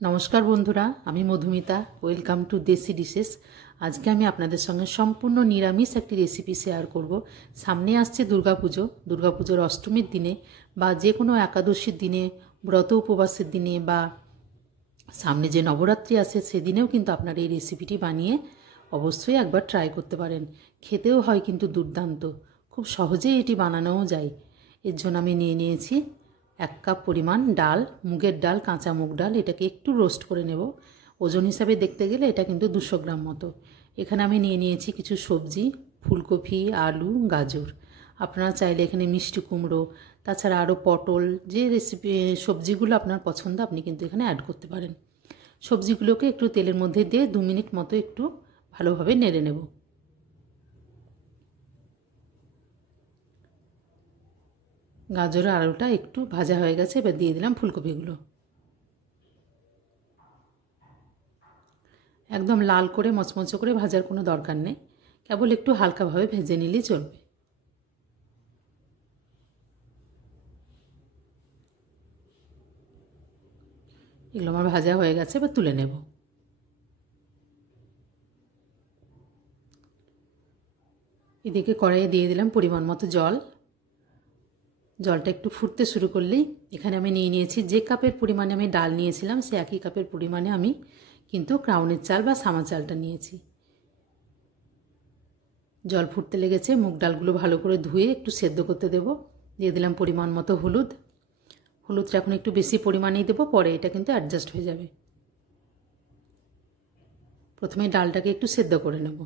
নমস্কার বন্ধুরা, আমি মধুমিতা। ওয়েলকাম টু দেশি ডিশেস। আজকে আমি আপনাদের সঙ্গে সম্পূর্ণ নিরামিষ একটি রেসিপি শেয়ার করব। সামনে আসছে দুর্গাপুজো। দুর্গাপুজোর অষ্টমীর দিনে বা যে কোনো একাদশীর দিনে, ব্রত উপবাসের দিনে বা সামনে যে নবরাত্রি আসে সেদিনেও কিন্তু আপনারা এই রেসিপিটি বানিয়ে অবশ্যই একবার ট্রাই করতে পারেন। খেতেও হয় কিন্তু দুর্দান্ত। খুব সহজেই এটি বানানোও যায়। এর জন্য আমি নিয়েছি 1 কাপ পরিমাণ ডাল, মুগের ডাল, কাঁচা মুগ ডাল। এটাকে একটু রোস্ট করে নেব। ওজন হিসাবে দেখতে গেলে এটা কিন্তু 200 গ্রাম মতো। এখানে আমি নিয়েছি কিছু সবজি, ফুলকপি, আলু, গাজর। আপনারা চাইলে এখানে মিষ্টি কুমড়ো, তাছাড়া আরও পটল, যে সবজিগুলো আপনার পছন্দ আপনি কিন্তু এখানে অ্যাড করতে পারেন। সবজিগুলোকে একটু তেলের মধ্যে দিয়ে 2 মিনিট মতো একটু ভালোভাবে নেড়ে নেব। গাজর আর আলুটা একটু ভাজা হয়ে গেছে, এবার দিয়ে দিলাম ফুলকপিগুলো। একদম লাল করে মচমচে করে ভাজার কোনো দরকার নেই, কেবল একটু হালকাভাবে ভেজে নিলেই চলবে। এগুলো আমার ভাজা হয়ে গেছে, এবার তুলে নেব। এদিকে কড়াইয়ে দিয়ে দিলাম পরিমাণ মতো জল। জলটা একটু ফুটতে শুরু করলেই এখানে আমি নিয়েছি যে কাপের পরিমাণে আমি ডাল নিয়েছিলাম সে একই কাপের পরিমাণে আমি কিন্তু ক্রাউনের চাল বা সামা চালটা নিয়েছি। জল ফুটতে লেগেছে, মুগ ডালগুলো ভালো করে ধুয়ে একটু সেদ্ধ করতে দেব। দিয়ে দিলাম পরিমাণ মতো হলুদ। হলুদটা এখন একটু বেশি পরিমাণেই দেবো, পরে এটা কিন্তু অ্যাডজাস্ট হয়ে যাবে। প্রথমে ডালটাকে একটু সেদ্ধ করে নেব।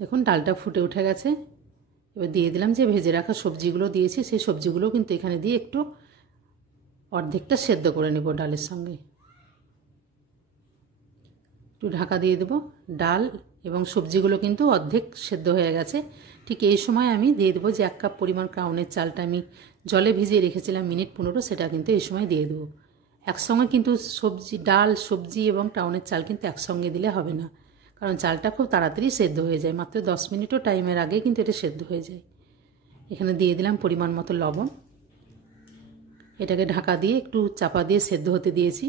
দেখুন ডালটা ফুটে উঠে গেছে। এবার দিয়ে দিলাম যে ভেজে রাখা সবজিগুলো দিয়েছি, সেই সবজিগুলো কিন্তু এখানে দিয়ে একটু অর্ধেকটা সেদ্ধ করে নেব ডালের সঙ্গে। একটু ঢাকা দিয়ে দেব। ডাল এবং সবজিগুলো কিন্তু অর্ধেক সেদ্ধ হয়ে গেছে। ঠিক এই সময় আমি দিয়ে দেবো যে 1 কাপ পরিমাণ ক্রাউনের চালটা আমি জলে ভিজিয়ে রেখেছিলাম মিনিট 15, সেটা কিন্তু এই সময় দিয়ে দেবো। একসঙ্গে কিন্তু ডাল, সবজি এবং ক্রাউনের চাল কিন্তু একসঙ্গে দিলে হবে না, কারণ চালটা খুব তাড়াতাড়ি সেদ্ধ হয়ে যায়। মাত্র 10 মিনিটও টাইমের আগে কিন্তু এটা সেদ্ধ হয়ে যায়। এখানে দিয়ে দিলাম পরিমাণ মতো লবণ। এটাকে ঢাকা দিয়ে একটু চাপা দিয়ে সেদ্ধ হতে দিয়েছি।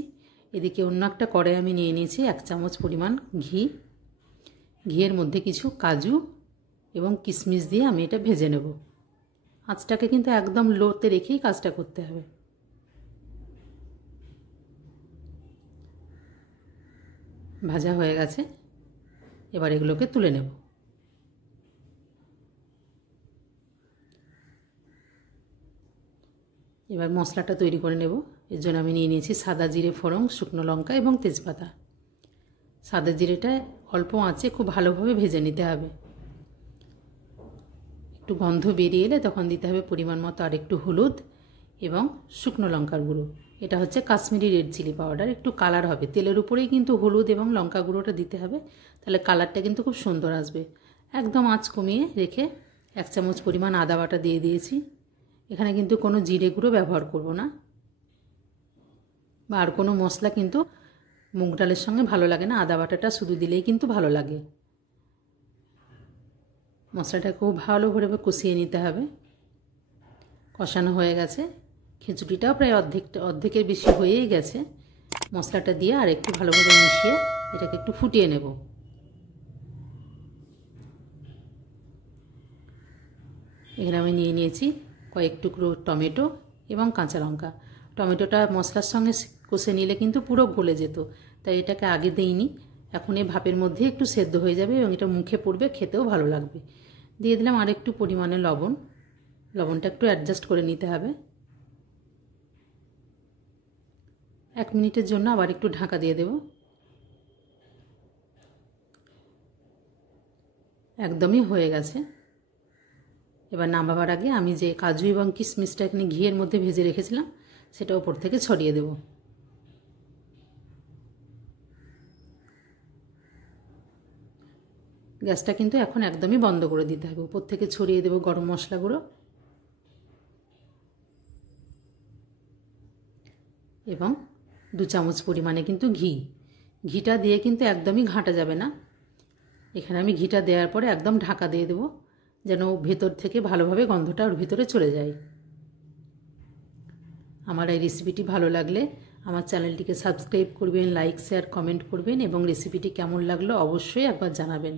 এদিকে অন্য একটা কড়াই আমি নিয়েছি 1 চামচ পরিমাণ ঘি। ঘিয়ের মধ্যে কিছু কাজু এবং কিশমিশ দিয়ে আমি এটা ভেজে নেব। আঁচটাকে কিন্তু একদম লোতে রেখেই কাজটা করতে হবে। ভাজা হয়ে গেছে, এবার এগুলোকে তুলে নেব। এবার মশলাটা তৈরি করে নেব। এর জন্য আমি নিয়েছি সাদা জিরে ফোড়ন, শুকনো লঙ্কা এবং তেজপাতা। সাদা জিরেটা অল্প আঁচে খুব ভালোভাবে ভেজে নিতে হবে। একটু গন্ধ বেরিয়ে এলে তখন দিতে হবে পরিমাণ মতো আর একটু হলুদ এবং শুকনো লঙ্কার গুঁড়ো। এটা হচ্ছে কাশ্মীরি রেড চিলি পাউডার। একটু কালার হবে, তেলের উপরেই কিন্তু হলুদ এবং লঙ্কা গুঁড়োটা দিতে হবে, তাহলে কালারটা কিন্তু খুব সুন্দর আসবে। একদম আঁচ কমিয়ে রেখে 1 চামচ পরিমাণ আদা বাটা দিয়ে দিয়েছি। এখানে কিন্তু কোনো জিরে গুঁড়ো ব্যবহার করব না, বা আর কোনো মশলা কিন্তু মুগ ডালের সঙ্গে ভালো লাগে না। আদা বাটাটা শুধু দিলেই কিন্তু ভালো লাগে। মশলাটা খুব ভালোভাবে কষিয়ে নিতে হবে। কষানো হয়ে গেছে, খিচুড়িটাও প্রায় অর্ধেকের বেশি হয়েই গেছে। মশলাটা দিয়ে আর একটু ভালোভাবে মিশিয়ে এটাকে একটু ফুটিয়ে নেব। এখানে আমি নিয়েছি কয়েক টুকরো টমেটো এবং কাঁচা লঙ্কা। টমেটোটা মশলার সঙ্গে কষে নিলে কিন্তু পুরো গলে যেত, তাই এটাকে আগে দিইনি। এখন এই ভাপের মধ্যে একটু সেদ্ধ হয়ে যাবে এবং এটা মুখে পড়বে, খেতেও ভালো লাগবে। দিয়ে দিলাম আর একটু পরিমাণে লবণ। লবণটা একটু অ্যাডজাস্ট করে নিতে হবে। 1 মিনিটের জন্য আবার একটু ঢাকা দিয়ে দেব। একদমই হয়ে গেছে। এবার নামাবার আগে আমি যে কাজু এবং কিশমিশটা এখানে ঘিয়ের মধ্যে ভেজে রেখেছিলাম সেটা ওপর থেকে ছড়িয়ে দেব। গ্যাসটা কিন্তু এখন একদমই বন্ধ করে দিতে হবে। উপর থেকে ছড়িয়ে দেব গরম মশলা গুঁড়ো এবং 2 চামচ পরিমাণে কিন্তু ঘি। ঘিটা দিয়ে কিন্তু একদমই ঘাঁটা যাবে না। এখানে আমি ঘিটা দেওয়ার পরে একদম ঢাকা দিয়ে দেব, যেন ভেতর থেকে ভালোভাবে গন্ধটা ওর ভিতরে চলে যায়। আমার এই রেসিপিটি ভালো লাগলে আমার চ্যানেলটিকে সাবস্ক্রাইব করবেন, লাইক শেয়ার কমেন্ট করবেন এবং রেসিপিটি কেমন লাগলো অবশ্যই একবার জানাবেন।